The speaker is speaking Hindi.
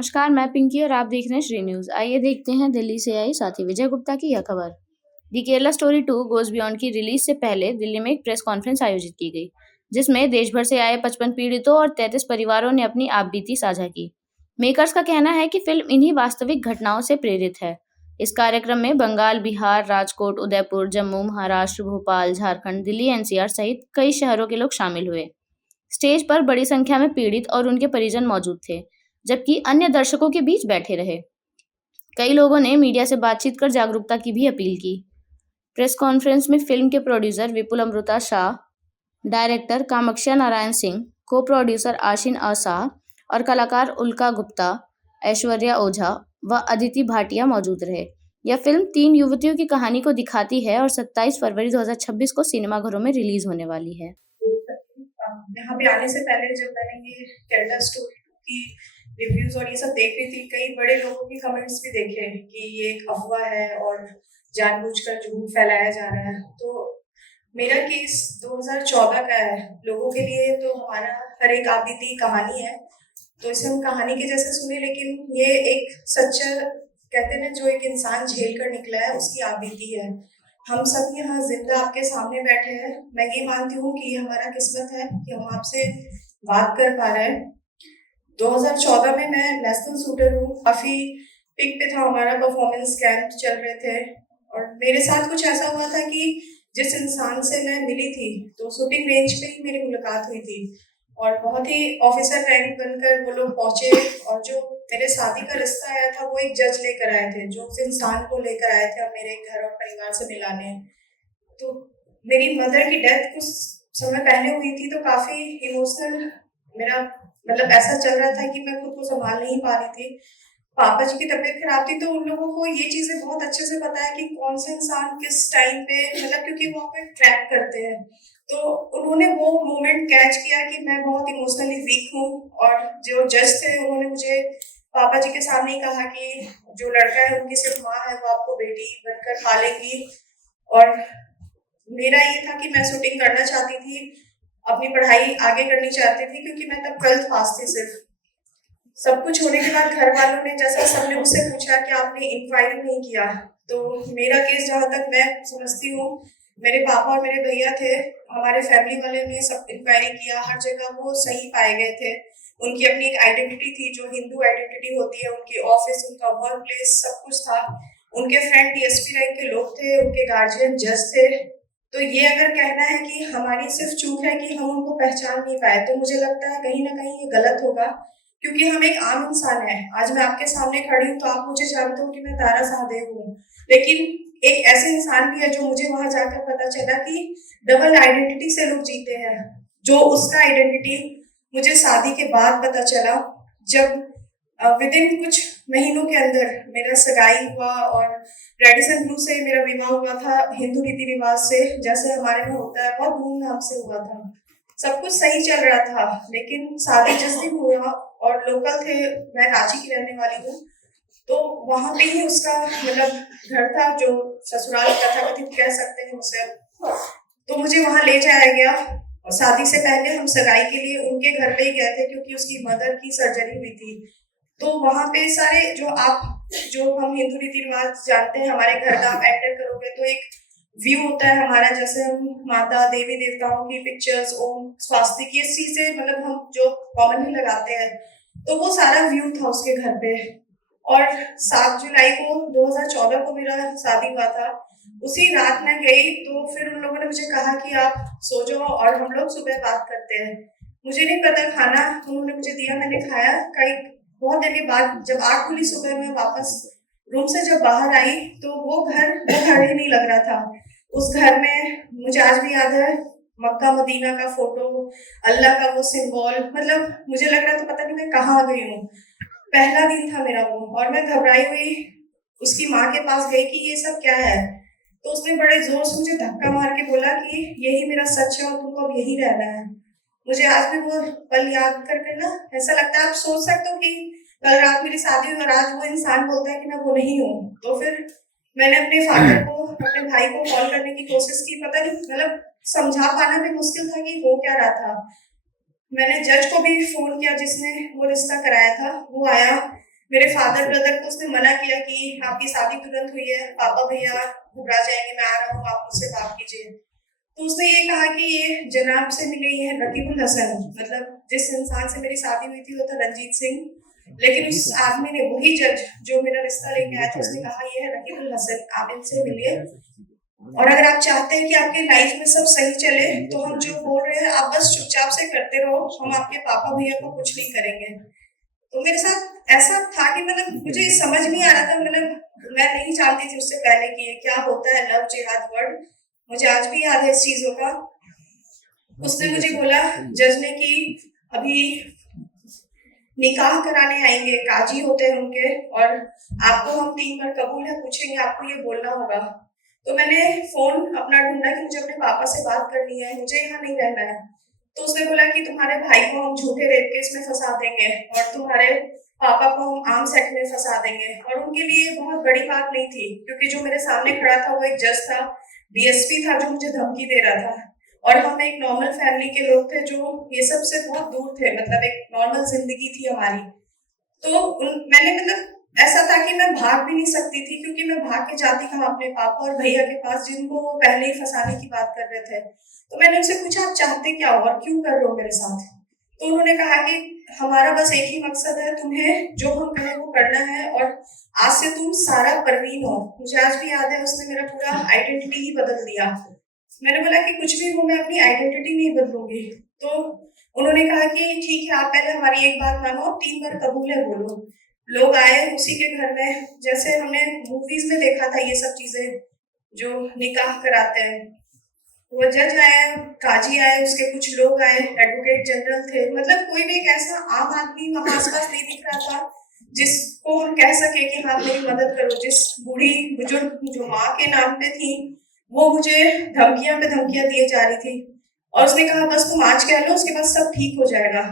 नमस्कार, मैं पिंकी और आप देख रहे हैं श्री न्यूज़। आइए देखते हैं दिल्ली से आई साथी विजय गुप्ता की यह खबर। दी केरला स्टोरी 2 गोज़ बियॉन्ड की रिलीज से पहले दिल्ली में एक प्रेस कॉन्फ्रेंस आयोजित की गई, जिसमें देश भर से आए 55 पीड़ितों और 33 परिवारों ने अपनी आपबीती साझा की। मेकर्स का कहना है कि फिल्म इन्हीं वास्तविक घटनाओं से प्रेरित है। इस कार्यक्रम में बंगाल, बिहार, राजकोट, उदयपुर, जम्मू, महाराष्ट्र, भोपाल, झारखंड, दिल्ली एनसीआर सहित कई शहरों के लोग शामिल हुए। स्टेज पर बड़ी संख्या में पीड़ित और उनके परिजन मौजूद थे, जबकि अन्य दर्शकों के बीच बैठे रहे। कई लोगों ने मीडिया से बातचीत कर जागरूकता की भी अपील की। प्रेस कॉन्फ्रेंस में फिल्म के प्रोड्यूसर विपुल अमृता शाह, डायरेक्टर कामाक्षा नारायण सिंह, को प्रोड्यूसर आशिन शाह और कलाकार उल्का गुप्ता, ऐश्वर्या ओझा व अदिति भाटिया मौजूद रहे। यह फिल्म 3 युवतियों की कहानी को दिखाती है और 27 फरवरी 2026 को सिनेमाघरों में रिलीज होने वाली है। यहाँ पे आने से पहले जब मैंने ये केरला स्टोरी 2 की रिव्यूज और ये सब देख रही थी, कई बड़े लोगों के कमेंट्स भी देखे कि ये एक अफवाह है और जानबूझकर झूठ फैलाया जा रहा है। तो मेरा केस 2014 का है। लोगों के लिए तो हमारा हर एक आपबीती कहानी है, तो इसे हम कहानी के जैसे सुने, लेकिन ये एक सच्चा, कहते हैं जो एक इंसान झेल कर निकला है उसकी आपबीती है। हम सब यहाँ जिंदा आपके सामने बैठे हैं। मैं ये मानती हूँ कि ये हमारा किस्मत है कि हम आपसे बात कर पा रहे हैं। 2014 में मैं नेशनल शूटर हूँ। काफी पिक पे था हमारा, परफॉर्मेंस कैंप चल रहे थे और मेरे साथ कुछ ऐसा हुआ था कि जिस इंसान से मैं मिली थी तो शूटिंग रेंज पे ही मेरी मुलाकात हुई थी और बहुत ही ऑफिसर रैंक बनकर वो लोग पहुंचे और जो मेरे शादी का रिश्ता आया था वो एक जज लेकर आए थे, जो उस इंसान को लेकर आए थे अब मेरे घर और परिवार से मिलाने। तो मेरी मदर की डेथ कुछ समय पहले हुई थी, तो काफी इमोशनल मेरा मतलब ऐसा चल रहा था कि मैं खुद को संभाल नहीं पा रही थी। पापा जी की तबीयत खराब थी, तो उन लोगों को ये चीजें बहुत अच्छे से पता है कि कौन सा इंसान किस टाइम पे, मतलब क्योंकि वो आपको ट्रैक करते हैं, तो उन्होंने वो मोमेंट कैच किया कि मैं बहुत इमोशनली वीक हूँ। और जो जज थे उन्होंने मुझे पापा जी के सामने ही कहा कि जो लड़का है उनकी सिर्फ माँ है, वो आपको बेटी बनकर पालेगी। और मेरा ये था कि मैं शूटिंग करना चाहती थी, अपनी पढ़ाई आगे करनी चाहती थी, क्योंकि मैं तब 12th पास थी सिर्फ। सब कुछ होने के बाद घर वालों ने, जैसा सबने मुझसे पूछा कि आपने इंक्वायरी नहीं किया, तो मेरा केस जहाँ तक मैं समझती हूँ, मेरे पापा और मेरे भैया थे, हमारे फैमिली वाले ने सब इंक्वायरी किया, हर जगह वो सही पाए गए थे। उनकी अपनी एक आइडेंटिटी थी जो हिंदू आइडेंटिटी होती है, उनकी ऑफिस, उनका वर्क प्लेस, सब कुछ था। उनके फ्रेंड डीएसपी रैंक के लोग थे, उनके गार्जियन जज थे। तो ये अगर कहना है कि हमारी सिर्फ चूक है कि हम उनको पहचान नहीं पाए, तो मुझे लगता है कहीं ना कहीं ये गलत होगा, क्योंकि हम एक आम इंसान है। आज मैं आपके सामने खड़ी हूँ तो आप मुझे जानते हो कि मैं तारा शाहदेव हूँ, लेकिन एक ऐसे इंसान भी है जो मुझे वहां जाकर पता चला कि डबल आइडेंटिटी से लोग जीते हैं। जो उसका आइडेंटिटी मुझे शादी के बाद पता चला, जब विद इन कुछ महीनों के अंदर मेरा सगाई हुआ और ट्रेडिशन ग्रुप से मेरा विवाह हुआ था, हिंदू रीति रिवाज से, जैसे हमारे में होता है, बहुत धूमधाम से हुआ था। सब कुछ सही चल रहा था, लेकिन शादी जिस दिन हुआ और लोकल थे, मैं रांची की रहने वाली हूँ, तो वहां पे ही उसका मतलब घर था, जो ससुराल तथाकथित कह सकते हैं उसे। तो मुझे वहां ले जाया गया और शादी से पहले हम सगाई के लिए उनके घर पे ही गए थे, क्योंकि उसकी मदर की सर्जरी हुई थी। तो वहां पे सारे जो हम हिंदू रीति रिवाज जानते हैं, हमारे घर का आप एंटर करोगे तो एक व्यू होता है हमारा, जैसे हम माता देवी देवताओं की पिक्चर्स, ओम स्वास्तिक, ये चीजें मतलब हम जो कॉमनली लगाते हैं, तो वो सारा व्यू था उसके घर पे। और 7 जुलाई को 2014 को मेरा शादी हुआ था। उसी रात मैं गई, तो फिर उन लोगों ने मुझे कहा कि आप सो जाओ और हम लोग सुबह बात करते हैं। मुझे नहीं पता, खाना उन्होंने मुझे दिया, मैंने खाया। कई बहुत देर के बाद जब 8 खुली सुबह, मैं वापस रूम से जब बाहर आई तो वो घर ही नहीं लग रहा था। उस घर में मुझे आज भी याद है, मक्का मदीना का फोटो, अल्लाह का वो सिंबल, मतलब मुझे लग रहा था पता नहीं मैं कहाँ आ गई हूँ। पहला दिन था मेरा वो, और मैं घबराई हुई उसकी माँ के पास गई कि ये सब क्या है। तो उसने बड़े जोर से मुझे धक्का मार के बोला कि यही मेरा सच है और तुमको अब यही रहना है। मुझे आज भी वो पल याद करके ना ऐसा लगता है, आप सोच सकते हो कि कल रात मेरी शादी हुई और आज वो इंसान बोलता है कि मैं वो नहीं हूँ। तो फिर मैंने अपने फादर को, अपने भाई को कॉल करने की कोशिश की, पता नहीं मतलब समझा पाना भी मुश्किल था कि हो क्या रहा था। मैंने जज को भी फोन किया जिसने वो रिश्ता कराया था, वो आया। मेरे फादर ब्रदर को उसने मना किया कि आपकी शादी तुरंत हुई है, पापा भैया घबरा जाएंगे, मैं आ रहा हूँ, आप मुझसे बात कीजिए। तो उसने ये कहा कि ये जनाब से मिले, ये है रकीबुल हसन, मतलब जिस इंसान से मेरी शादी हुई थी वो था रंजीत सिंह, लेकिन उस आदमी ने, वही जज जो मेरा रिश्ता लेके आया था, उसने कहा ये है रकीबुल हसन, आप इनसे मिलिए, और अगर आप चाहते हैं कि आपके लाइफ में सब सही चले तो हम जो बोल रहे हैं आप बस चुपचाप से करते रहो, हम आपके पापा भैया को कुछ नहीं करेंगे। तो मेरे साथ ऐसा था कि मतलब मुझे समझ नहीं आ रहा था, मतलब मैं नहीं जानती थी उससे पहले कि ये क्या होता है लव जिहाद वर्ड, मुझे आज भी याद है इस चीजों का। उसने मुझे बोला जज ने कि अभी निकाह कराने आएंगे, काजी होते हैं उनके, और आपको हम 3 बार कबूल है पूछेंगे, आपको ये बोलना होगा। तो मैंने फोन अपना ढूंढा कि मुझे अपने पापा से बात करनी है, मुझे यहाँ नहीं रहना है। तो उसने बोला कि तुम्हारे भाई को हम झूठे रेप केस में फंसा देंगे और तुम्हारे पापा को हम आर्म्स एक्ट में फंसा देंगे। और उनके लिए बहुत बड़ी बात नहीं थी, क्योंकि जो मेरे सामने खड़ा था वो एक जज था, डीएसपी था जो मुझे धमकी दे रहा था, और हम एक नॉर्मल फैमिली के लोग थे जो ये सब से बहुत दूर थे, मतलब एक नॉर्मल जिंदगी थी हमारी। तो मैंने मतलब ऐसा था कि मैं भाग भी नहीं सकती थी, क्योंकि मैं भाग के जाती कहाँ अपने पापा और भैया के पास, जिनको वो पहले ही फंसाने की बात कर रहे थे। तो मैंने उनसे पूछा आप चाहते क्या हो और क्यों कर रहे हो मेरे साथ। तो उन्होंने कहा कि हमारा बस एक ही मकसद है, तुम्हें जो हम कहें वो करना है, और आज से तुम सारा परवीन हो। मुझे आज भी याद है, उसने मेरा पूरा आइडेंटिटी ही बदल दिया। मैंने बोला कि कुछ भी हो, मैं अपनी आइडेंटिटी नहीं बदलूंगी। तो उन्होंने कहा कि ठीक है, आप पहले हमारी एक बात मानो, आप 3 बार कबूल है बोलो। लोग आए उसी के घर में, जैसे हमने मूवीज में देखा था ये सब चीजें, जो निकाह कराते हैं। वो जज आया, काजी आए, उसके कुछ लोग आए, एडवोकेट जनरल थे, मतलब कोई भी एक ऐसा आम आदमी वहां आसपास नहीं दिख रहा था जिसको हम कह सके कि हाँ मेरी मदद करो। जिस बूढ़ी बुजुर्ग जो माँ के नाम पे थी, वो मुझे धमकियां पे धमकियां दिए जा रही थी, और उसने कहा बस तुम आज कह लो, उसके बाद सब ठीक हो जाएगा।